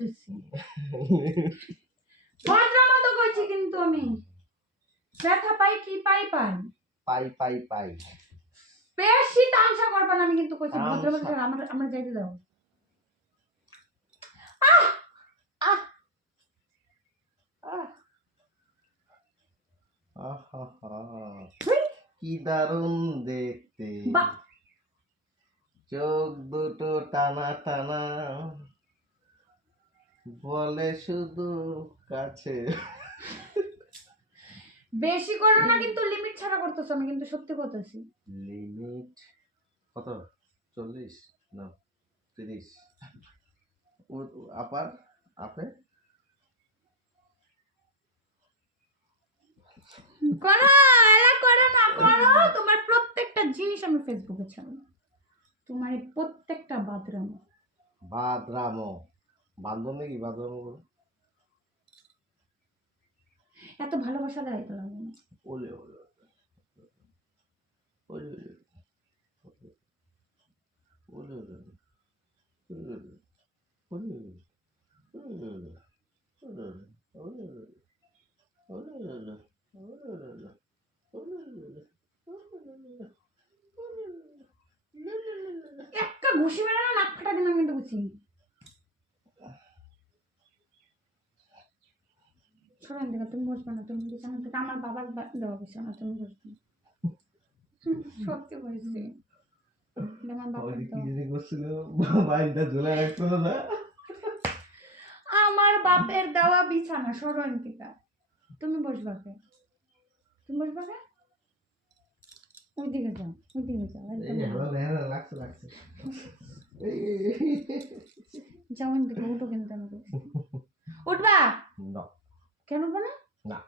করতেছি ভদ্র মতো কইছি কিন্তু আমি ব্যথা পাই কি পাই পাই পাই পাই পাই বেশি তামসা করবা না আমি কিন্তু কইছি ভদ্র মতো আমরা যাইতে দাও আহ আহ আহ কি দারুণ দেখতে চোখ দুটো টানা টানা বলে শুধু কাছে বেশি করো না কিন্তু লিমিট ছাড়া করতেছ আমি কিন্তু সত্যি বলতেছি লিমিট কত 40 না 30 আপার আপে করো এলা করো না করো তোমার প্রত্যেকটা জিনিস আমি ফেসবুকে ছাড়ব তোমার এই প্রত্যেকটা বাদরামো বান্ধব নাকি বাদরামো এত ভালোবাসা দেয় তো লাগে না ওলে ওলে ওলে ওলে ওলে ওলে একটা ঘুষি মেরে না নাক ফাটা দিলাম কিন্তু ঘুষি শোনেন দেখো তুমি বসবে না তুমি বিছানা থেকে আমার বাবার দেওয়া বিছানা তুমি বসবে না সত্যি বলছি আমার বাবার আমার বাপের দেওয়া বিছানা সরণ থেকে তুমি বসবা কে তুমি বসবা কে ওইদিকে যাও যাও দিকে উঠো কিন্তু আমি উঠবা কেন উঠবা না